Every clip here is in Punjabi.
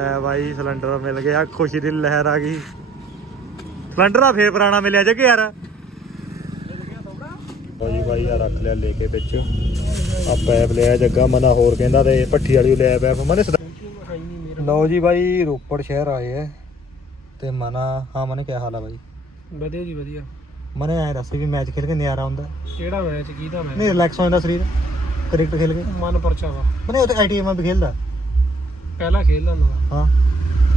ਐ ਬਾਈ ਸਿਲੰਡਰ ਮਿਲ ਗਿਆ ਖੁਸ਼ੀ ਦੀ ਲਹਿਰ ਆ ਗਈ। ਸਿਲੰਡਰ ਆ ਫੇਰ ਪੁਰਾਣਾ ਮਿਲਿਆ ਜੇ ਕਿ ਯਾਰ? ਲਓ ਜੀ ਬਾਈ ਆ ਰੱਖ ਲਿਆ ਲੈ ਕੇ ਵਿੱਚ। ਆ ਪੈਪ ਲਿਆ ਜੱਗਾ ਮਨਾ ਹੋਰ ਕਹਿੰਦਾ ਤੇ ਪੱਠੀ ਵਾਲੀ ਲਿਆ ਪੈਪ ਮਨੇ ਲਓ ਜੀ ਬਾਈ ਰੋਪੜ ਸ਼ਹਿਰ ਆਏ ਐ ਤੇ ਮਨਾ ਹਾਂ ਮਨੇ ਕਿਆ ਹਾਲ ਆ ਬਾਈ? ਵਧੀਆ ਜੀ ਵਧੀਆ। ਮਨੇ ਐ ਦੱਸ ਵੀ ਮੈਚ ਖੇਲ ਕੇ ਨਜ਼ਾਰਾ ਆਉਂਦਾ ਕਿਹੜਾ ਮੈਚ ਕੀਦਾ ਮੈਚ? ਨਹੀਂ ਰਿਲੈਕਸ ਹੋ ਜਾਂਦਾ ਸਰੀਰ ਕ੍ਰਿਕਟ ਖੇਲ ਕੇ। ਮਨ ਪਰਚਾਵਾ ਮਨੇ ਉਹ ਤੇ ਆਈਟੀਐਮ ਵੀ ਖੇਲਦਾ ਪਹਿਲਾਂ ਲੈਂਦਾ ਵਾ। ਹਾਂ।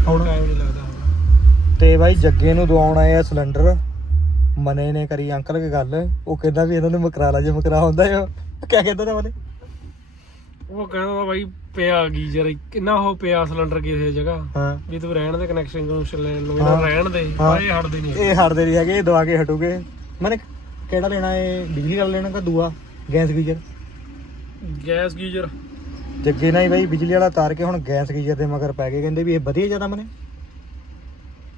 ਹੁਣ? ਟਾਈਮ ਨਹੀਂ ਲੱਗਦਾ ਹੁਣ। ਤੇ ਬਾਈ ਜੱਗੇ ਨੂੰ ਦਵਾਉਣ ਆਏ ਆ ਸਿਲੰਡਰ। ਮਨੇ ਨੇ ਕਰੀ ਅੰਕਲ ਕੇ ਗੱਲ। ਉਹ ਕਹਿੰਦਾ ਵੀ ਇਹਨਾਂ ਨੂੰ ਮਕਰਾ ਲਾ ਜੇ ਮਕਰਾ ਹੁੰਦਾ ਆ। ਕਿਆ ਕਹਿੰਦਾ ਤਾ ਮਨੇ ਉਹ ਕਹਿੰਦਾ ਬਾਈ ਪਿਆ ਗੀਜ਼ਰ ਕਿੰਨਾ ਉਹ ਪਿਆ ਸਿਲੰਡਰ ਕਿਸੇ ਜਗ੍ਹਾ। ਹਾਂ। ਵੀ ਤੂੰ ਰਹਿਣ ਦੇ ਕਨੈਕਸ਼ਨ ਕਨੈਕਸ਼ਨ ਲੈਣ ਨੂੰ ਹਾਂ। ਇਹਨਾਂ ਰਹਿਣ ਦੇ। ਹਾਂ। ਬਾਈ ਹਟਦੇ ਨਹੀਂ ਇਹ ਹਟਦੇ ਨਹੀਂ ਹੈਗੇ ਇਹ ਦਵਾ ਕੇ ਹਟੂਗੇ। ਮਨੇ ਕਿਹੜਾ ਲੈਣਾ ਹੈ ਬਿਜਲੀ ਵਾਲਾ ਲੈਣਾ ਕਿ ਦੂਆ? Gas geyser? Gas geyser. ਜੱਗੇ ਨਾਲ ਹੀ ਬਾਈ ਬਿਜਲੀ ਵਾਲਾ ਤਾਰ ਕੇ ਹੁਣ ਗੈਸ ਗੀਜ਼ਰ ਦੇ ਮਗਰ ਪੈ ਗਏ ਕਹਿੰਦੇ ਵੀ ਇਹ ਵਧੀਆ ਜ਼ਿਆਦਾ ਮਨੇ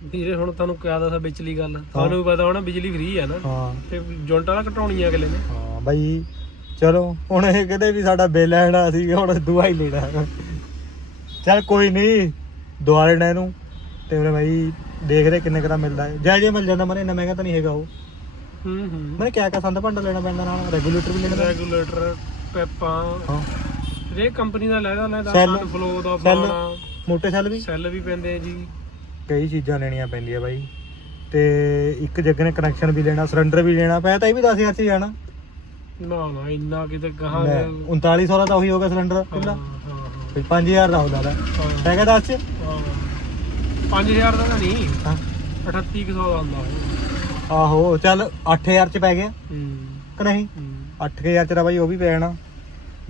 ਵੀਰੇ ਹੁਣ ਤੁਹਾਨੂੰ ਕਿਹਾ ਦੱਸਾਂ ਵਿਚਲੀ ਗੱਲ। ਤੁਹਾਨੂੰ ਵੀ ਪਤਾ ਹੋਣਾ ਬਿਜਲੀ ਫ੍ਰੀ ਹੈ ਨਾ। ਹਾਂ। ਤੇ ਜੁੰਟ ਵਾਲਾ ਘਟਾਉਣੀ ਆ ਅਗਲੇ ਨੇ। ਹਾਂ ਬਾਈ ਚਲੋ ਹੁਣ ਇਹ ਕਹਿੰਦੇ ਵੀ ਸਾਡਾ ਬਿੱਲ ਆਣਾ ਅਸੀਂ ਹੁਣ ਦੁਆ ਹੀ ਲੈਣਾ। ਚੱਲ ਕੋਈ ਨਹੀਂ ਦੁਆ ਲੈਣਾ ਇਹਨੂੰ। ਤੇ ਉਹਨੇ ਬਾਈ ਦੇਖਦੇ ਕਿੰਨੇ ਕੁ ਦਾ ਮਿਲਦਾ ਹੈ। ਜੈ ਜੇ ਮਿਲ ਜਾਂਦਾ ਮਨੇ ਇੰਨਾ ਮਹਿੰਗਾ ਤਾਂ ਨਹੀਂ ਹੈਗਾ ਉਹ। ਹੂੰ ਹੂੰ। ਮਨੇ ਕਿਆ ਕਿਆ ਸੰਦ ਭਾਂਡਾ ਲੈਣਾ ਪੈਂਦਾ ਨਾਲ ਰੈਗੂਲੇਟਰ ਵੀ ਲੈਣਾ ਰੈਗੂਲੇਟਰ ਪੈਪਾਂ। ਹਾਂ। ਹਰੇਕ ਕੰਪਨੀ ਦਾ ਲੈਦਾ ਲੈਦਾ Cell, ਫਲੋ ਦਾ cell। ਮੋਟੇ ਸੈੱਲ ਵੀ? ਸੈੱਲ ਵੀ ਪੈਂਦੇ ਆ ਜੀ। ਕਈ ਚੀਜ਼ਾਂ ਲੈਣੀਆਂ ਪੈਂਦੀਆਂ ਬਾਈ। ਤੇ ਇੱਕ ਜੱਗ ਨੇ ਕਨੈਕਸ਼ਨ ਵੀ ਲੈਣਾ ਸਿਲੰਡਰ ਵੀ ਲੈਣਾ ਪਿਆ ਤਾਂ ਇਹ ਵੀ 10000 ਚ ਹੀ ਜਾਣਾ। ਨਾ ਨਾ ਇੰਨਾ ਕਿਤੇ ਲੈ, 3900 ਦਾ ਤਾਂ ਉਹੀ ਹੋਗਾ ਸਿਲੰਡਰ ਹਾਂ ਕਿੰਨਾ ਹਾਂ ਵੀ 5000 ਦਾ ਹੁੰਦਾ ਦਾ ਹੈਗਾ 10 ਚ? ਹਾਂ। 5000 ਦਾ ਤਾਂ ਨਹੀਂ ਹਾਂ। 3800 ਦਾ ਹੁੰਦਾ ਉਹ। ਆਹੋ ਚੱਲ 8000 ਚ ਪੈ ਗਿਆ। ਹੂੰ। ਕਿ ਨਹੀਂ? ਹੂੰ। 8000 ਚ ਤਾਂ ਬਾਈ ਉਹ ਵੀ ਪੈ ਜਾਣਾ।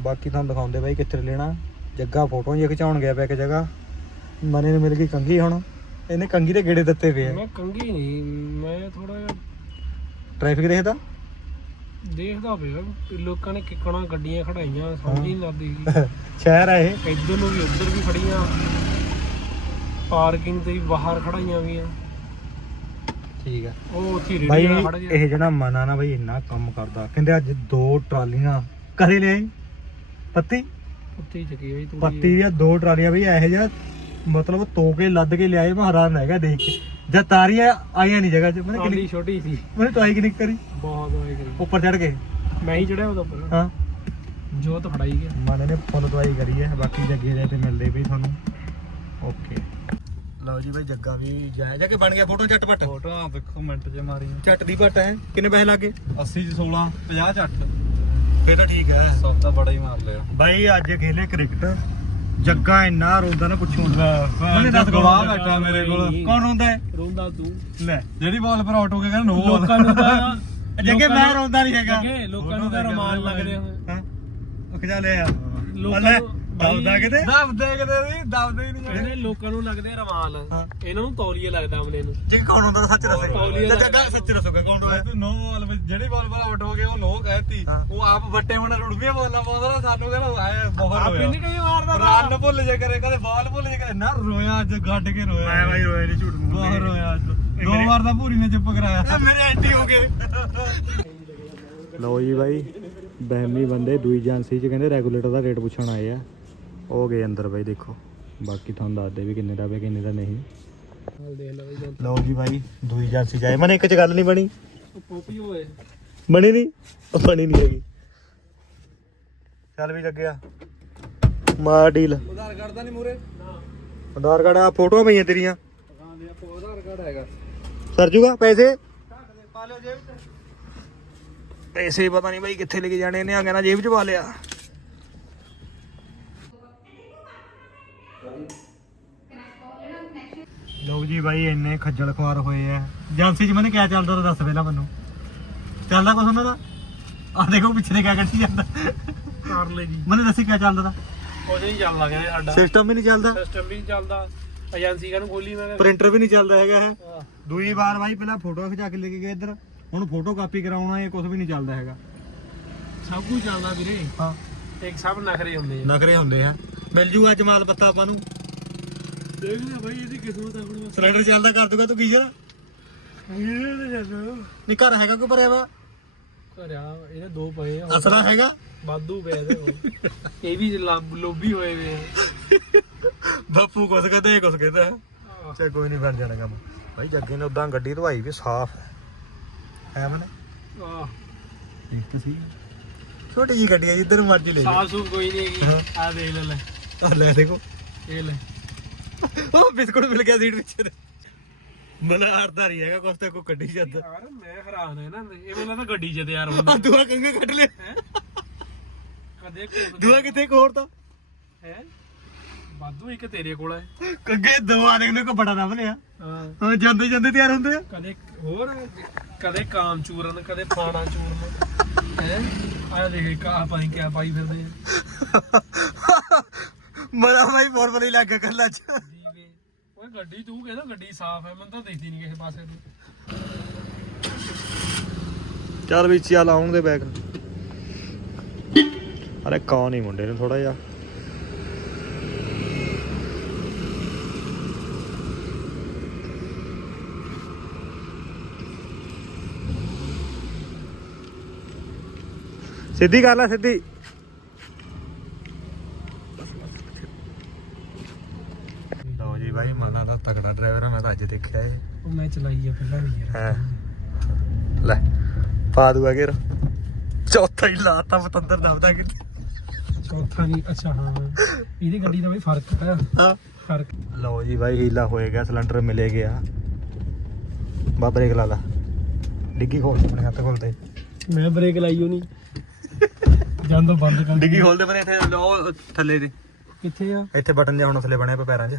ਬਾਕੀ ਤੁਹਾਨੂੰ ਦਿਖਾਉਂਦੇ ਬਾਈ ਕਿੱਥੇ ਲੈਣਾ। ਜੱਗਾ ਫੋਟੋ ਜੀ ਖਿਚਾਉਣ ਗਿਆ ਪਿਆ ਇੱਕ ਜਗ੍ਹਾ। ਮਨੇ ਨੂੰ ਮਿਲ ਗਈ ਕੰਗੀ ਹੁਣ। ਇਹਨੇ ਕੰਗੀ ਦੇ ਗੇੜੇ ਦਿੱਤੇ ਪਏ ਆ। ਮੈਂ ਕੰਗੀ ਨਹੀਂ ਮੈਂ ਥੋੜਾ ਜਿਹਾ ਟ੍ਰੈਫਿਕ ਦੇਖਦਾ? ਦੇਖਦਾ ਪਿਆ। ਵੀ ਲੋਕਾਂ ਨੇ ਕਿੱਕਣਾ ਗੱਡੀਆਂ ਖੜਾਈਆਂ ਸਮਝ ਹੀ ਨਹੀਂ ਲੱਗਦੀ ਸ਼ਹਿਰ ਆ ਇਹ। ਇੱਧਰ ਨੂੰ ਵੀ ਉੱਧਰ ਵੀ ਖੜੀਆਂ। ਪਾਰਕਿੰਗ ਤੇ ਵੀ ਬਾਹਰ ਖੜਾਈਆਂ ਵੀ ਆ। ਠੀਕ ਆ। ਉਹ ਉੱਥੇ ਬਾਈ ਰੇੜੀ ਖੜ ਗਿਆ। ਇਹ ਜਿਹੜਾ ਮਨਾ ਨਾ ਬਾਈ ਇੰਨਾ ਕੰਮ ਕਰਦਾ। ਕਹਿੰਦੇ ਅੱਜ ਦੋ ਟਰਾਲੀਆਂ। ਕਰੇ ਲਿਆਈ? ਪੱਤੀ? ਉੱਥੇ ਹੀ ਚੱਕੀ ਹੋਈ ਤੂੰ ਪੱਤੀ ਦੀਆਂ ਦੋ ਟਰਾਲੀਆਂ ਬਈ ਇਹੋ ਜਿਹਾ ਮਤਲਬ ਤੋ ਕੇ ਲੱਦ ਕੇ ਲਿਆਏ ਮੈਂ ਹੈਰਾਨ ਹੈਗਾ ਦੇਖ ਕੇ। ਜਦ ਤਾਰੀਆਂ ਆਈਆਂ ਨਹੀਂ ਜਗ੍ਹਾ 'ਚ ਮੈਨੇ ਕਿੰਨੀ ਛੋਟੀ ਸੀ। ਮੈਨੇ ਟਰਾਈ ਕਿੰਨੀ ਕੁ ਕਰੀ। ਬਹੁਤ ਹੋਏ ਕਰੀ। ਉੱਪਰ ਚੜ ਕੇ। ਮੈਂ ਹੀ ਚੜਿਆ ਉਹਦੇ ਉੱਪਰ। ਹਾਂ। ਜੋਤ ਫੜਾਈ ਗਿਆ। ਮਨ ਨੇ ਫੁੱਲ ਦਵਾਈ ਕਰੀ ਹੈ ਬਾਕੀ ਜੱਗੇ ਦੇ ਤੇ ਮਿਲਦੇ ਵੀ ਤੁਹਾਨੂੰ। ਓਕੇ ਲਓ ਜੀ ਬਈ ਜੱਗਾ ਵੀ ਜਾਇਆ। ਜਾ ਕੇ ਬਣ ਗਿਆ ਫੋਟੋ ਝਟਪਟ? ਫੋਟੋਆਂ ਵੇਖੋ ਮਿੰਟ 'ਚ ਮਾਰੀਆਂ। ਝੱਟ ਦੀ ਭੱਟ ਹੈ। ਕਿੰਨੇ ਪੈਸੇ ਲੱਗੇ 80 ਚ 16 50 ਚ 8 ਫੇਰ ਤਾਂ ਠੀਕ ਹੈ। ਸੌਦਾ ਬੜਾ ਹੀ ਮਾਰ ਲਿਆ। ਬਾਈ ਅੱਜ ਖੇਲੇ ਕ੍ਰਿਕਟ। ਜੱਗਾ ਇੰਨਾ ਰੋਂਦਾ ਨਾ ਪੁੱਛੋ। ਮੈਨੂੰ ਦੱਸ ਗਵਾਹ ਬੈਠਾ ਮੇਰੇ ਕੋਲ। ਕੌਣ ਰੋਂਦਾ ਹੈ? ਰੋਂਦਾ ਤੂੰ। ਲੈ ਜਿਹੜੀ ਬਾਲ ਪਰ ਆਊਟ ਹੋ ਕੇ ਕਹਿੰਦਾ ਨੋ ਲੋਕਾਂ ਨੂੰ ਤਾਂ ਜੱਗੇ ਮੈਂ ਰੋਂਦਾ ਨਹੀਂ ਹੈਗਾ। ਜੱਗੇ ਲੋਕਾਂ ਨੂੰ ਤਾਂ ਰਮਾਨ ਲੱਗਦੇ ਹਾਂ? ਉਹ ਖਿਜਾ ਲਿਆ। ਲੋਕਾਂ ਲੈ ਨੂੰ ਦਬਦਾ ਕਿਤੇ? ਦਬਦੇ ਕਿਤੇ ਨਹੀਂ ਦਬਦੇ ਹੀ ਨਹੀਂ ਕਹਿੰਦੇ ਲੋਕਾਂ ਨੂੰ ਲੱਗਦੇ ਆ ਹਾਂ। ਇਹਨਾਂ ਨੂੰ ਤੌਲੀਆ ਲੱਗਦਾ ਅਮਲੇ ਨੂੰ। ਜੀ ਕੌਣ ਹੁੰਦਾ ਸੱਚ ਦੱਸੇ ਤੌਲੀਆ ਦਾ- ਜੱਗਾ ਸੱਚ ਦੱਸੋਗਾ ਕੌਣ ਰੋਂਦਾ ਤੂੰ ਨੋ ਬਾਲ ਵਿੱਚ ਜਿਹੜੀ ਬਾਲ ਪਰ ਆਊਟ ਹੋ ਗਏ ਉਹ ਨੋ ਕਹਿਤੀ। ਹਾਂ। ਉਹ ਆਪ ਵੱਟੇ ਹੁਣ ਰੁੜਵੀਆਂ ਬੋਲਣਾ ਪਾਉਂਦਾ ਨਾ ਸਾਨੂੰ ਕਹਿੰਦਾ ਆਏ ਬਹੁਤ ਆਪ ਰੋਇਆ। ਨਹੀਂ ਕਈ ਮਾਰਦਾ ਰਨ ਭੁੱਲ ਜੇ ਕਰੇ ਕਦੇ ਬਾਲ ਭੁੱਲ ਜੇ ਕਰੇ। ਨਾ ਰੋਇਆ ਅੱਜ ਗੱਡ ਕੇ ਰੋਇਆ। ਮੈਂ ਬਾਈ ਰੋਇਆ ਨਹੀਂ ਝੂਠ ਬਹੁਤ ਰੋਇਆ ਅੱਜ। ਦੋ ਵਾਰ ਤਾਂ ਪੂਰੀ ਨੇ ਚੁੱਪ ਕਰਾਇਆ। ਮੇਰੇ ਐਂਟੀ ਹੋ ਗਏ। ਲਓ ਜੀ ਬਾਈ ਬਹਿਮੀ ਬੰਦੇ ਦੂਈ ਏਜੰਸੀ ਚ ਕਹਿੰਦੇ ਰੈਗੂਲੇਟਰ ਦਾ ਰੇਟ ਪੁੱਛਣ ਆਏ ਆ। ਉਹ ਗਏ ਅੰਦਰ ਬਾਈ ਦੇਖੋ। ਬਾਕੀ ਤੁਹਾਨੂੰ ਦੱਸਦੇ ਵੀ ਕਿੰਨੇ ਦਾ ਪਿਆ, ਕਿੰਨੇ ਦਾ ਨਹੀਂ। ਲਓ ਜੀ ਬਾਈ, ਦੂਈ ਏਜੰਸੀ ਜਾਏ। ਮਨੇ ਇੱਕ ਚ ਗੱਲ ਨਹੀਂ ਬਣੀ। ਪੋਪੀ ਹੋਏ ਬਣੀ ਨਹੀਂ? ਉਹ ਬਣੀ ਨਹੀਂ ਹੈਗੀ। ਚੱਲ ਵੀ ਲੱਗਿਆ। ਮਾਰ ਡੀਲ। ਉਧਾਰ ਕਰਦਾ ਨਹੀਂ ਮੂਰੇ? ਆਧਾਰ ਕਾਰਡ ਆ, ਫੋਟੋਆਂ ਪਈਆਂ ਤੇਰੀਆਂ। ਹਾਂ ਦੇ ਆਪੋ ਉਧਾਰ ਕਾਰਡ ਹੈਗਾ ਸਰ ਜੂਗਾ ਪੈਸੇ? ਪਾ ਲਿਓ ਜੇਬ ਚ ਪੈਸੇ ਪਤਾ ਨਹੀਂ ਬਾਈ ਕਿੱਥੇ ਲੈ ਕੇ ਜਾਣੇ ਨੇ, ਆ ਕਹਿੰਦਾ ਜੇਬ 'ਚ ਪਾ ਲਿਆ। ਲਓ ਜੀ ਬਾਈ ਇੰਨੇ ਖੱਜਲ ਖੁਆਰ ਹੋਏ ਆ। ਏਜੰਸੀ 'ਚ ਮੈਨੇ ਕਿਆ ਚੱਲਦਾ ਤਾਂ ਦੱਸ ਪਹਿਲਾਂ ਮੈਨੂੰ। ਚੱਲਦਾ ਕੁਛ ਉਹਨਾਂ ਦਾ? ਆ ਦੇਖੋ ਪਿੱਛੇ ਕਿਆ ਕੱਢੀ ਜਾਂਦਾ। ਕਰ ਲੈ ਜੀ। ਮੈਨੇ ਦੱਸੀ ਕਿਆ ਚੱਲਦਾ ਕੁਝ ਨਹੀਂ ਚੱਲਦਾ ਕਹਿੰਦੇ ਸਾਡਾ। ਸਿਸਟਮ ਵੀ ਨਹੀਂ ਚੱਲਦਾ। ਸਿਸਟਮ ਵੀ ਨਹੀਂ ਚੱਲਦਾ। ਏਜੰਸੀ ਕਾਹਨੂੰ ਖੋਲੀ ਮੈਂ ਪ੍ਰਿੰਟਰ ਵੀ ਨਹੀਂ ਚੱਲਦਾ ਹੈਗਾ ਇਹ। ਦੂਈ ਵਾਰ ਬਾਈ ਪਹਿਲਾਂ ਫੋਟੋ ਖਿਚਾ ਕੇ ਲੈ ਕੇ ਗਏ ਇੱਧਰ। ਹੁਣ ਫੋਟੋ ਕਾਪੀ ਕਰਾਉਣਾ ਇਹ ਕੁਝ ਵੀ ਨਹੀਂ ਚੱਲਦਾ ਹੈਗਾ। ਸਭ ਕੁਝ ਚੱਲਦਾ ਵੀਰੇ। ਹਾਂ। ਇੱਕ ਸਭ ਨਖਰੇ ਹੁੰਦੇ ਆ। ਨਖਰੇ ਹੁੰਦੇ ਆ। ਮਿਲ ਜੂ ਅੱਜ ਮਾਲ ਪੱਤਾ ਆਪਾਂ ਨੂੰ। ਇਹਦੀ ਕਿਸਮਤ ਸਿਲੰਡਰ ਚੱਲਦਾ ਕਰ ਦੂਗਾ ਤੂੰ ਗੀਜ਼ਰ ਇਹ ਤੇ ਚੱਲੋ। ਨਹੀਂ ਘਰ ਹੈਗਾ ਕੋਈ ਭਰਿਆ ਵਾ? ਘਰਿਆ ਇਹਦੇ ਦੋ ਪਏ ਆ। ਅਸਲਾ ਹੈਗਾ? ਵਾਧੂ ਇਹਦੇ ਕੋਲ। ਇਹ ਵੀ ਲਾ- ਲੋਭੀ ਹੋਏ ਵੇ। ਆ। ਬਾਪੂ ਕੁਛ ਕਹਿੰਦਾ ਇਹ ਕੁਛ ਕਹਿੰਦਾ। ਚਾ ਕੋਈ ਨਹੀਂ ਬਣ ਜਾਣਾ ਕੰਮ। ਭਾਈ ਜੱਗੇ ਨੇ ਉਦਾਂ ਗੱਡੀ ਧਵਾਈ ਵੀ ਸਾਫ਼। ਹੈ ਹੈ ਮਨੇ? ਆਹ। ਇੱਕ ਸੀ। ਛੋਟੀ ਜੀ ਗੱਡੀ ਹੈ ਜਿੱਧਰ ਮਰਜ਼ੀ ਲੈ ਜਾ ਸਾਫ਼ ਸੂਫ ਕੋਈ ਨਹੀਂ ਹੈਗੀ। ਹਾਂ। ਆ ਦੇਖ ਲੈ ਲੈ। ਲੈ ਦੇਖੋ। ਇਹ ਲੈ। ਉਹ ਬਿਸਕੁਟ ਮਿਲ ਗਿਆ ਸੀਟ ਪਿੱਛੇ ਤੇ ਮਨ ਹਰਦਾ ਨਹੀਂ ਹੈਗਾ ਕੁਛ ਤੇ ਕੋਈ ਗੱਡੀ ਜਾਂਦਾ। ਯਾਰ ਮੈਂ ਹੈਰਾਨ ਹੈ ਨਾ ਇਹ ਮੈਨੂੰ ਲੱਗਦਾ ਗੱਡੀ 'ਚ ਤਿਆਰ ਹੁੰਦਾ। ਆ ਦੂਆ ਕੰਗੇ ਕੱਢ ਹੈ? ਕਦੇ ਦੂਆ ਕਿੱਥੇ ਹੋਰ ਤਾਂ। ਹੈ? ਵਾਧੂ ਇੱਕ ਤੇਰੇ ਕੋਲ ਹੈ ਕੰਗੇ ਦਵਾ ਦੇਖਨੇ ਕੋ ਬੜਾ ਲੱਭ ਲਿਆ ਹਾਂ। ਹਾਂ ਜਾਂਦੇ ਜਾਂਦੇ ਤਿਆਰ ਹੁੰਦੇ ਆ। ਕਦੇ ਹੋਰ ਕਦੇ ਕਾਮ ਚੂਰਨ ਕਦੇ ਫਾਣਾ ਚੂਰਨ। ਹੈ? ਆ ਦੇਖ ਕਾ ਪਾਈ ਕਿਆ ਪਾਈ ਫਿਰਦੇ ਆ। ਮਰਾ ਭਾਈ ਫੋਰਮਲ ਹੀ ਲੱਗ ਗਿਆ ਕੱਲਾ ਚ ਦੀਵੇ ਓਏ ਗੱਡੀ ਤੂੰ ਕਹਿੰਦਾ ਗੱਡੀ ਸਾਫ਼ ਹੈ ਮੈਨੂੰ ਤਾਂ ਦਿਖਦੀ ਨਹੀਂ ਕਿਸੇ ਪਾਸੇ ਤੋਂ ਚੱਲ ਵੀ ਚੱਲ ਆਉਣ ਦੇ ਬੈਗ। ਅਰੇ ਕੌਣ ਹੀ ਮੁੰਡੇ ਨੂੰ ਥੋੜਾ ਜਿਹਾ। ਸਿੱਧੀ ਕਰ ਲੈ ਸਿੱਧੀ। ਜੀ ਭਾਈ ਮਨਾ ਦਾ ਤਗੜਾ ਡਰਾਈਵਰ ਹੈ ਮੈਂ ਤਾਂ ਅੱਜ ਦੇਖਿਆ ਇਹ। ਉਹ ਮੈਂ ਚਲਾਈ ਆ ਪਹਿਲਾਂ ਵੀ ਯਾਰ। ਹੈ। ਲੈ ਪਾ ਦੂਆ ਗੇਰ ਚੌਥਾ ਹੀ ਲਾਤਾ ਪਤੰਦਰ ਦਬਦਾ ਕਿਤੇ ਚੌਥਾ ਨਹੀਂ ਅੱਛਾ ਹਾਂ। ਇਹਦੀ ਗੱਡੀ ਦਾ ਬਈ ਫ਼ਰਕ ਹੈ ਹਾਂ। ਫ਼ਰਕ। ਲਓ ਜੀ ਭਾਈ ਹੀਲਾ ਹੋਏ ਗਿਆ ਸਿਲੰਡਰ ਮਿਲੇ ਗਿਆ। ਬਾ ਬ੍ਰੇਕ ਲਾ ਲਾ। ਡਿੱਗੀ ਖੋਲ ਆਪਣੇ ਹੱਥ ਖੋਲ ਤੇ। ਮੈਂ ਬ੍ਰੇਕ ਲਾਈ ਹੋਣੀ। ਜਦੋਂ ਬੰਦ ਕਰ ਡਿੱਗੀ ਖੋਲ ਦੇ ਬਨੇ ਇੱਥੇ ਲਓ ਥੱਲੇ ਦੇ ਕਿੱਥੇ ਆ? ਇੱਥੇ ਬਟਨ ਜਿਹਾ ਹੁਣ ਥੱਲੇ ਬਣਿਆ ਪਿਆ ਪੈਰਾਂ 'ਚ।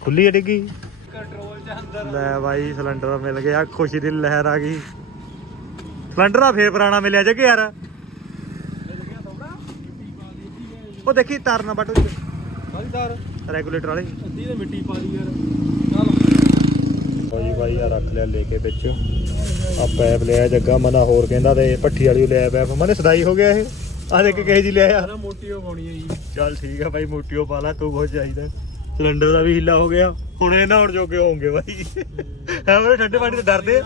ਖੋਲਾ ਹੈ ਡਿੱਗੀ? ਕੰਟਰੋਲ ਚ ਅੰਦਰ। ਲੈ ਭਾਈ ਸਿਲੰਡਰ ਮਿਲ ਗਿਆ ਖੁਸ਼ੀ ਦੀ ਲਹਿਰ ਆ ਗਈ। ਸਿਲੰਡਰ ਆ ਫੇਰ ਪੁਰਾਣਾ ਮਿਲਿਆ ਜੇ ਕਿ ਯਾਰ? ਉਹ ਦੇਖੀ ਤਾਰ ਨਾ ਬਟੋ ਸਾਰੀਦਾਰ ਰੈਗੂਲੇਟਰ ਵਾਲੀ। ਅੱਧੀ ਤਾਂ ਮਿੱਟੀ ਪਾ ਲਈ ਯਾਰ। ਚੱਲ। ਜੀ ਭਾਈ ਆ ਰੱਖ ਲਿਆ ਲੈ ਕੇ ਵਿੱਚ। ਆ ਪੈਪ ਲਿਆ ਜੱਗਾ ਮਨਾ ਹੋਰ ਕਹਿੰਦਾ ਤੇ ਭੱਠੀ ਵਾਲੀ ਲਿਆ ਪੈਪ। ਮਨੇ ਸਦਾਈ ਹੋ ਗਿਆ ਇਹ। ਆ ਦੇਖ ਕਹੇ ਜੀ ਲਿਆ ਮੋਟੀ ਹੋ ਪਾਉਣੀ ਹੈ ਜੀ। ਚੱਲ ਠੀਕ ਆ ਭਾਈ ਮੋਟੀਓ ਪਾ ਲਾ ਤੂੰ ਬਹੁਤ ਚਾਹੀਦਾ। ਸਿਲੰਡਰ ਦਾ ਵੀ ਹਿੱਲਾ ਹੋ ਗਿਆ। ਹੁਣ ਇਹ ਨਹਾਉਣ ਜੋਗੇ ਹੋਣਗੇ ਭਾਈ ਹੈ ਮੇਰੇ ਠੰਡੇ ਪਾਣੀ ਤੋਂ ਡਰਦੇ ਆ?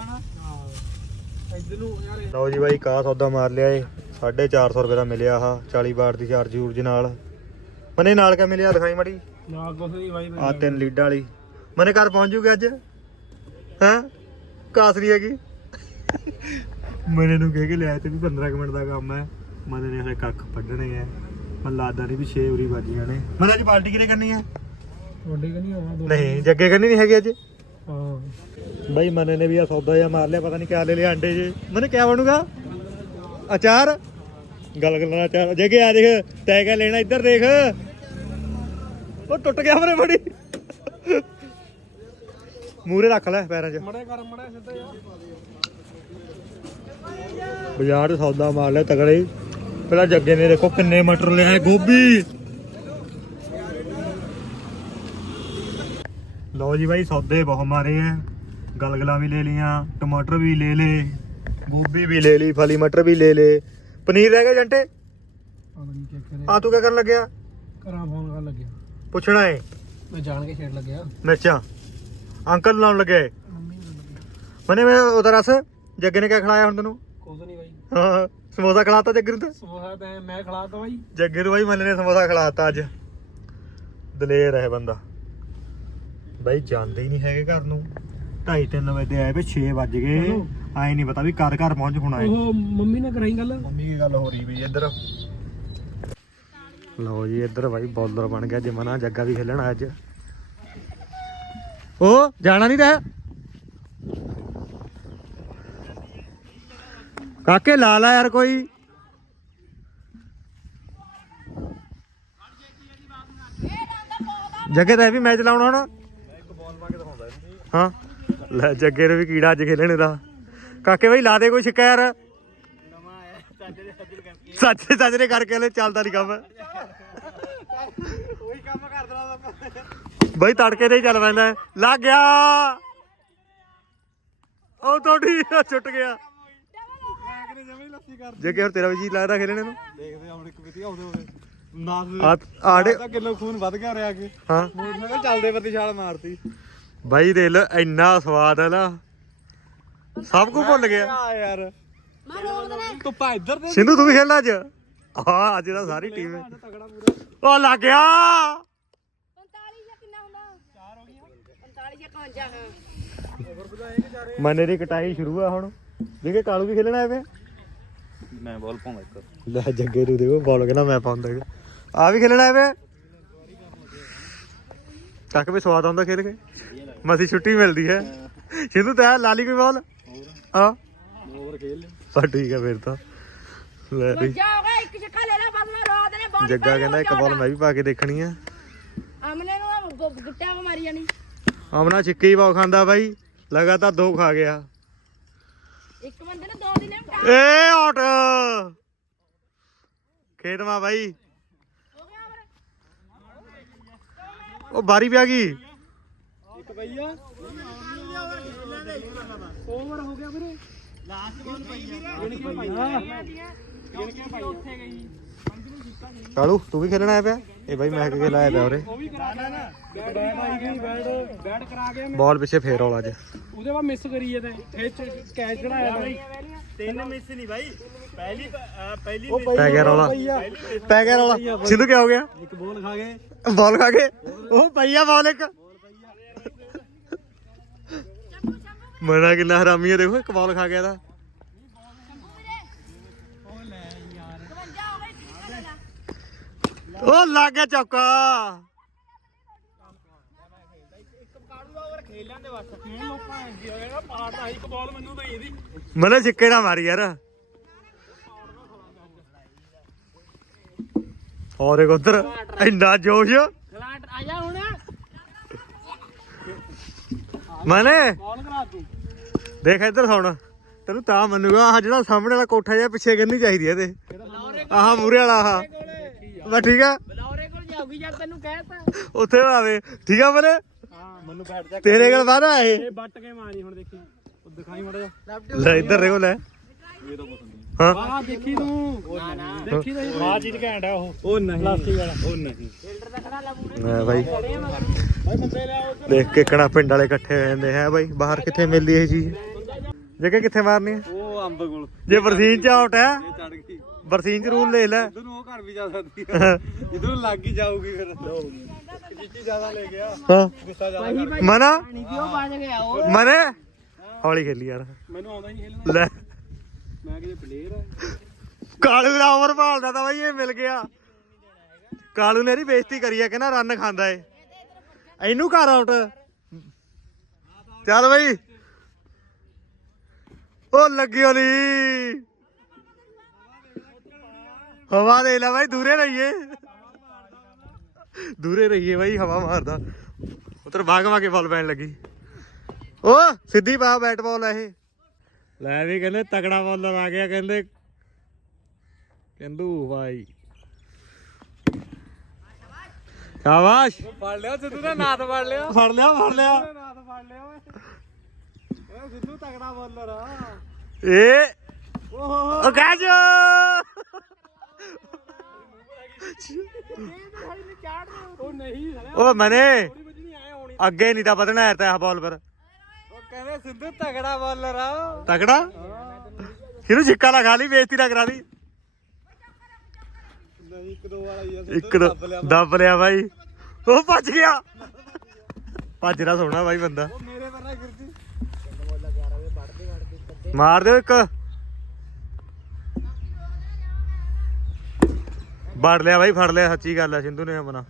ਲਓ ਜੀ ਭਾਈ ਕਾ ਸੌਦਾ ਮਾਰ ਲਿਆ ਏ। 450 ਰੁਪਏ ਦਾ ਮਿਲਿਆ ਆਹ 40 ਬਾਟ ਦੀ ਚਾਰਜ ਜੂਰਜ ਨਾਲ। ਮਨੇ ਨਾਲ ਕਾ ਮਿਲਿਆ ਦਿਖਾਈ ਮੜੀ? ਨਾ ਕੁਛ ਨਹੀਂ ਬਾਈ ਆ ਤਿੰਨ ਲੀਡਾਂ ਵਾਲੀ। ਮਨੇ ਘਰ ਪਹੁੰਚ ਜੂਗੇ ਅੱਜ? ਹੈਂ? ਕਾਸਰੀ ਹੈਗੀ? ਮਨੇ ਨੂੰ ਕਹਿ ਕੇ ਲਿਆਇਆ ਤੇ ਵੀ 15 ਕੁ ਮਿੰਟ ਦਾ ਕੰਮ ਹੈ। ਮਨੇ ਨੇ ਹਲੇ ਕੱਖ ਵੱਢਣੇ ਆ। ਮਨ ਲੱਗਦਾ ਨਹੀਂ ਵੀ 6 ਉਰੀ ਵੱਜੀਆਂ ਨੇ। ਮਨੇ ਅੱਜ ਪਾਰਟੀ ਕਿਹਨੇ ਕਰਨੀ ਹੈ ਤੁਹਾਡੇ ਆਵਾ ਦੋ ਨਹੀਂ ਜੱਗੇ ਕਰਨੀ ਨਹੀਂ ਹੈਗੀ ਅੱਜ। ਹਾਂ। ਬਾਈ ਮਨੇ ਨੇ ਵੀ ਆ ਸੌਦਾ ਜਿਹਾ ਮਾਰ ਲਿਆ ਪਤਾ ਨਹੀਂ ਕਿਆ ਲੈ ਲਿਆ ਅੰਡੇ ਜੇ। ਮਨੇ ਕਿਆ ਬਣੂਗਾ? ਅਚਾਰ? ਗੱਲ ਕਰਨਾ ਅਚਾਰ। ਜੱਗੇ ਆ ਦੇਖ ਤੈ ਕਿਆ ਲੈਣਾ ਇੱਧਰ ਦੇਖ। ਉਹ ਟੁੱਟ ਗਿਆ ਮਨੇ ਬੜੀ। ਮੂਰੇ ਰੱਖ ਲੈ ਪੈਰਾਂ 'ਚ। ਮੜੇ ਕਰ ਮੜੇ ਸਿੱਧਾ ਯਾਰ ਬਾਜ਼ਾਰ ਸੌਦਾ ਮਾਰ ਲਿਆ ਤਗੜੇ। ਪਹਿਲਾਂ ਜੱਗੇ ਨੇ ਦੇਖੋ ਕਿੰਨੇ ਮਟਰ ਲਿਆ ਗੋਭੀ। ਲਓ ਜੀ ਬਾਈ ਸੌਦੇ ਬਹੁਤ ਮਾਰੇ ਐ ਗਲਗਲਾਂ ਵੀ ਲੈ ਲੀਆਂ ਟਮਾਟਰ ਵੀ ਲੈ ਲੇ ਗੋਭੀ ਵੀ ਲੈ ਲਈ ਫਲੀ ਮਟਰ ਵੀ ਲੈ ਲੇ ਪਨੀਰ ਰਹਿ ਗਿਆ ਜੰਟੇ? ਪਤਾ ਨਹੀਂ ਕੀ ਕਰੇ ਆ ਤੂੰ ਕਿਆ ਕਰਨ ਲੱਗਿਆ? ਘਰਾਂ ਫੋਨ ਕਰਨ ਲੱਗਿਆ। ਪੁੱਛਣਾ ਏ ਮੈਂ ਜਾਣ ਕੇ ਛੇੜ ਲੱਗਿਆ। ਮਿਰਚਾਂ ਅੰਕਲ ਲਾਉਣ ਲੱਗੇ? ਮੰਮੀ ਨੂੰ ਲੱਗਿਆ ਮਨੇ ਮੈਂ ਉਹਦਾ ਰਸ? ਜੱਗੇ ਨੇ ਕਿਆ ਖਿਲਾਇਆ ਹੁਣ ਤੈਨੂੰ? ਕੁਝ ਨਹੀਂ ਬਾਈ। ਹਾਂ। ਸਮੋਸਾ ਖਿਲਾਤਾ ਜੱਗੇ ਨੂੰ ਸਮੋਸਾ ਤਾਂ ਮੈਂ ਖਿਲਾਤਾ ਬਾਈ। ਜੱਗੇ ਨੂੰ ਬਾਈ ਮੱਲੇ ਨੇ ਸਮੋਸਾ ਖਿਲਾਤਾ ਅੱਜ। ਦਲੇਰ ਹੈ ਬੰਦਾ। ਬਾਈ ਜਾਂਦੇ ਹੀ ਨਹੀਂ ਹੈਗੇ ਘਰ ਨੂੰ। 2:30 3 ਵਜੇ ਆਏ ਵੇ 6 ਵੱਜ ਗਏ। ਚਲੋ। ਆਏ ਨਹੀਂ ਪਤਾ ਵੀ ਘਰ ਘਰ ਪਹੁੰਚ ਹੋਣਾ ਹੈ ਉਹ ਮੰਮੀ ਨਾਲ ਕਰਾਈ ਗੱਲ? ਮੰਮੀ ਕੀ ਗੱਲ ਹੋ ਰਹੀ ਵੀ ਇੱਧਰ। ਲਓ ਜੀ ਇੱਧਰ ਬਾਈ ਬੌਲਰ ਬਣ ਗਿਆ ਜਮਨਾ ਜੱਗਾ ਵੀ ਖੇਲਣਾ ਅੱਜ। ਉਹ ਜਾਣਾ ਨਹੀਂ ਰਹਿ ਕਾਕੇ ਲਾ ਲਾ ਯਾਰ ਕੋਈ। ਜੱਗੇ ਤਾਂ ਇਹ ਵੀ ਮੈਚ ਲਾਉਣਾ ਹੁਣ ਹਾਂ। ਲੈ ਜੱਗੇ ਨੂੰ ਵੀ ਕੀੜਾ ਅੱਜ ਖੇਲਣੇ ਦਾ। ਕਾਕੇ ਬਈ ਲਾ ਦੇ ਕੋਈ ਛਿੱਕਾ ਯਾਰ। ਸੱਚੇ ਸੱਚ ਕਰਕੇ ਲੈ ਚੱਲਦਾ ਨਹੀਂ ਕੰਮ। ਉਹੀ ਕੰਮ ਕਰ ਬਈ ਤੜਕੇ ਤੇ ਹੀ ਚੱਲ ਪੈਂਦਾ। ਹੈ। ਲੱਗ ਗਿਆ। ਉਹ ਤੁਹਾਡੀ ਛੁੱਟ ਗਿਆ। ਜੇ ਕਿ ਹੋਰ ਤੇਰਾ ਵੀ ਜੀ ਲੱਗਦਾ ਖੇਲਣੇ ਨੂੰ। ਦੇਖਦੇ ਆ ਹੁਣ ਇੱਕ ਵਧੀਆ ਆਉਂਦੇ ਹੋਵੇ ਨਾਸ ਆ ਆੜੇ ਦਾ ਕਿਲੋ ਖੂਨ ਵੱਧ ਗਿਆ ਰਿਆ ਕੇ ਹਾਂ। ਮੋਟਰਸਾਈਕਲ ਚੱਲਦੇ ਵਰਦੀ ਛਾਲ ਮਾਰਤੀ। ਬਾਈ ਦੇ ਲੈ ਇੰਨਾ ਸਵਾਦ ਹੈ ਨਾ। ਸਭ ਕੁਝ ਭੁੱਲ ਗਿਆ। ਆ ਯਾਰ। ਧੁੱਪਾ ਇੱਧਰ ਦੇ ਸਿੰਧੂ ਤੂੰ ਵੀ ਖੇਲਣਾ ਅੱਜ? ਆ ਅੱਜ ਦਾ ਸਾਰੀ ਟੀਮ ਤਗੜਾ ਪੂਰਾ ਉਹ ਲੱਗ ਗਿਆ। 45 ਜਾਂ ਕਿੰਨਾ ਹੁੰਦਾ? 4 ਹੋ ਗਈਆਂ। 45 ਜਾਂ 51 ਹਾਂ। ਮਨੇ ਦੀ ਕਟਾਈ ਸ਼ੁਰੂ ਆ ਹੁਣ। ਦੇਖੇ ਕਾਲੂ ਵੀ ਖੇਲਣਾ ਹੈ ਵੇ ਮੈਂ ਬਾਲ ਪਾਉਂਦਾ ਇੱਕ। ਲੈ ਜੱਗੇ ਨੂੰ ਦੇਖੋ ਬਾਲ ਕਹਿੰਦਾ ਮੈਂ ਪਾਉਂਦਾ ਆ ਵੀ ਖੇਲਣਾ ਹੈ ਵੇ ਕੱਕ ਵੀ ਸਵਾਦ ਆਉਂਦਾ ਖੇਲ ਕੇ। ਮਸੀ ਛੁੱਟੀ ਮਿਲਦੀ ਹੈ। ਸਿੰਧੂ ਤੈ ਲਾਲੀ ਕੋਈ ਬਾਲ ਹਾਂ। ਓਵਰ ਖੇਲ ਲੈ ਪਰ ਠੀਕ ਹੈ ਫਿਰ ਤਾਂ। ਲੈ ਵੀ। ਜਾ ਹੋ ਗਿਆ ਇੱਕ ਲੈ ਲੈ ਬੋਲ ਜੱਗਾ ਕਹਿੰਦਾ ਇੱਕ ਬਾਲ ਮੈਂ ਵੀ ਪਾ ਕੇ ਦੇਖਣੀ ਆ। ਅਮਨੇ ਨੂੰ ਆਹ ਗ- ਗੁੱਟਿਆਂ ਵਾ ਮਾਰੀ ਜਾਣੀ। ਆਮਨਾ ਛਿੱਕੇ ਹੀ ਬਹੁਤ ਖਾਂਦਾ ਬਾਈ। ਲਗਾਤਾਰ ਦੋ ਖਾ ਗਿਆ। ਇੱਕ ਬੰਦੇ ਨੇ ਦੋ ਦਿਨੇ ਉਟਾ ਏ ਆਊਟ ਖੇਤ ਮਾ ਬਾਈ ਹੋ ਗਿਆ ਅਮਰ ਉਹ ਬਾਰੀ ਪਿਆ ਗਈ ਇੱਕ ਭਈਆ ਓਵਰ ਹੋ ਗਿਆ ਵੀਰੇ ਕਾਲੂ ਤੂੰ ਵੀ ਖੇਲਣਾ ਆਇਆ ਪਿਆ? ਇਹ ਬਾਈ ਮੈਂ ਕੇ ਲਾਇਆ ਪਿਆ ਉਰੇ। ਉਹ ਵੀ ਕਰਾ ਨਾ ਬੈਟ ਆਈ ਗਈ ਬੈਟ ਬੈਟ ਕਰਾ ਗਿਆ ਮੈਂ ਬਾਲ ਪਿੱਛੇ ਫੇਰ ਰੌਲਾ ਅੱਜ ਉਹਦੇ ਬਾਅਦ ਮਿਸ ਕਰੀ ਤੇ। ਖਿੱਚ ਕੈਚ ਚੜਾਇਆ ਬਾਈ ਤਿੰਨ ਮਿਸ ਨਹੀਂ ਭਾਈ ਪਹਿਲੀ ਪਹਿਲੀ ਪੈ ਗਿਆ ਰੌਲਾ। ਪੈ ਗਿਆ ਰੌਲਾ। ਸਿੰਧੂ ਕੀ ਹੋ ਗਿਆ? ਇੱਕ ਬੋਲ ਖਾ ਗਏ। ਬਾਲ ਖਾ ਕੇ ਉਹ ਪਈਆ ਬਾਲ ਇੱਕ। ਮਨਾ ਕਿੰਨਾ ਹਰਾਮੀ ਆ ਦੇਖੋ ਇੱਕ ਬਾਲ ਖਾ ਗਿਆ ਦਾ 52 ਹੋ ਗਏ ਇੱਕ ਚੱਕਾ ਲੈ ਲੈ ਉਹ ਲੱਗ ਗਿਆ ਚੌਕਾ। ਮਨੇ ਛਿੱਕੇ ਨਾ ਮਾਰੀ ਯਾਰ। ਹੋਰ ਇੱਕ ਉਧਰ, ਇੰਨਾ ਜੋਸ਼। ਖਲਾਟ ਆ ਜਾ ਹੁਣ ਮਨੇ ਬਾਲ ਕਰਾ ਤੂੰ ਦੇਖ ਇੱਧਰ ਸੁਣ ਤੈਨੂੰ ਤਾਂ ਮੰਨੂਗਾ ਆ ਜਿਹੜਾ ਸਾਹਮਣੇ ਵਾਲਾ ਕੋਠਾ ਜਿਹਾ ਪਿੱਛੇ ਕਰਨੀ ਚਾਹੀਦੀ ਹੈ ਤੇ ਆਹ ਮੂਰੇ ਵਾਲਾ ਆਹ। ਠੀਕ ਆ। ਬਲੌਰੇ ਕੋਲ ਜਾਊਗੀ ਯਾਰ ਤੈਨੂੰ ਕਹਿਤਾ। ਉੱਥੇ ਆਵੇ ਠੀਕ ਆ ਮਨੇ ਹਾਂ ਮੈਨੂੰ ਬੈਠ ਜਾ। ਤੇਰੇ ਕੋਲ ਵਾਦਾ ਇਹ। ਇਹ ਬੱਟ ਕੇ ਮਾਰੀ ਹੁਣ ਦੇਖੀ। ਉਹ ਦਿਖਾਈ ਮੜਾ ਜਾ ਲੈ ਇੱਧਰ ਦੇਖੋ ਲੈ। ਹਾਂ। ਆਹ ਦੇਖੀ ਤੂੰ। ਨਾ ਨਾ। ਦੇਖੀ ਤਾਂ ਆ ਚੀਜ਼ ਘੈਂਟ ਆ ਉਹ। ਉਹ ਨਹੀਂ। ਪਲਾਸਟਿਕ ਵਾਲਾ। ਉਹ ਨਹੀਂ। ਲੈ ਬਾਈ। ਭਾਈ ਬੰਦੇ ਲੈ ਆਓ ਦੇਖ ਕੇ ਕਿਹੜਾ ਪਿੰਡ ਵਾਲੇ ਇਕੱਠੇ ਹੋ ਜਾਂਦੇ ਹੈ ਬਾਈ। ਬਾਹਰ ਕਿੱਥੇ ਮਿਲਦੀ ਇਹ ਚੀਜ਼? ਜਗੇ ਕਿੱਥੇ ਮਾਰਨੀ ਹੈ? ਉਹ ਅੰਬ ਕੋਲ। ਜੇ ਬਰਸੀਨ ਚ ਆਊਟ ਹੈ ਇਹ ਚੜ ਗਈ। ਬਰਸੀਨ ਚ ਰੂਲ ਲੈ ਲੈ। ਵੀ ਜਾ ਸਕਦੀ ਹੈ ਇਧਰ ਨੂੰ ਲੱਗ ਹੀ ਜਾਊਗੀ ਫਿਰ। ਜਿੱਤੀ ਜ਼ਿਆਦਾ ਲੈ ਗਿਆ। ਹਾਂ। ਗੁੱਸਾ ਜ਼ਿਆਦਾ ਮਨਾ? ਨਹੀਂ ਉਹ ਬਾਜ ਗਿਆ ਉਹ। ਮਨੇ? ਹੌਲੀ ਖੇਲੀ ਯਾਰ। ਮੈਨੂੰ ਆਉਂਦਾ ਨਹੀਂ ਖੇਲਣਾ। ਲੈ। ਮੈਂ ਕਿਤੇ ਪਲੇਅਰ ਆ। ਕਾਲੂ ਦਾ ਓਵਰ ਭਾਲਦਾ ਤਾਂ ਬਾਈ ਇਹ ਮਿਲ ਗਿਆ। ਕਾਲੂ ਨੇ ਇਹਦੀ ਬੇਇੱਜ਼ਤੀ ਕਰੀ ਆ ਕਹਿੰਦਾ ਰਨ ਖਾਂਦਾ ਏ। ਇਹਨੂੰ ਘਰ ਆਊਟ ਚੱਲ ਬਾਈ। ਉਹ ਲੱਗਿਓ ਨਹੀਂ ਹਵਾ ਦੇ ਲੈ ਬਾਈ ਦੂਰੇ ਰਹੀਏ। ਦੂਰੇ ਰਹੀਏ ਬਾਈ ਹਵਾ ਮਾਰਦਾ। ਉਧਰ ਬਾਗ ਮਾ ਕੇ ਬਾਲ ਪੈਣ ਲੱਗੀ। ਓ ਸਿੱਧੀ ਪਾ ਬੈਟ ਬਾਲ ਇਹ। ਲੈ ਵੀ ਕਹਿੰਦੇ ਤਕੜਾ ਬਾਲਰ ਆ ਗਿਆ ਕਹਿੰਦੇ ਕਹਿੰਦੂ ਭਾਈ ਸ਼ਾਬਾਸ਼। ਫੜ ਲਿਆ ਸਿੱਧੂ ਦਾ ਨਾਤ ਫੜ ਲਿਆ। ਫੜ ਲਿਆ ਫੜ ਲਿਆ। ਨਾਤ ਫੜ ਲਿਆ ਓਏ। ਸਿੱਧੂ ਤਗੜਾ ਬੋਲਰ ਆ। ਏ ਓਹੋ। ਉਹ ਗਾਜ ਉਹ ਨਹੀਂ ਹਲੇ ਉਹ ਮਨੇ ਥੋੜੀ ਵੱਜਣੀ ਆਏ ਹੋਣੀ। ਅੱਗੇ ਨਹੀਂ ਤਾਂ ਵਧਣਾ ਹੈ ਤਾਂ ਬਾਲ ਪਰ ਉਹ ਕਹਿੰਦੇ ਸਿੱਧੂ ਤਗੜਾ ਬੋਲਰ ਆ। ਤਕੜਾ ਕਿਹਨੂੰ ਛਿੱਕਾ ਲਗਾ ਲਈ ਬੇਇੱਜ਼ਤੀ ਨਾ ਕਰਾ ਨਹੀਂ ਇੱਕ ਦੋ ਵਾਲਾ ਹੀ ਆ ਇੱਕ ਦੋ- ਦੱਬ ਲਿਆ ਬਾਈ। ਉਹ ਭੱਜ ਗਿਆ। ਭੱਜਣਾ ਸੋਹਣਾ ਬਾਈ ਬੰਦਾ। ਉਹ ਮੇਰੇ ਵਰਨਾ ਗਿਰਦੀ। ਮਾਰ ਦਿਓ ਇੱਕ। ਵੜ ਲਿਆ ਬਾਈ ਫੜ ਲਿਆ ਸੱਚੀ ਗੱਲ ਹੈ ਸਿੰਧੂ ਨੇ ਆਪਣਾ।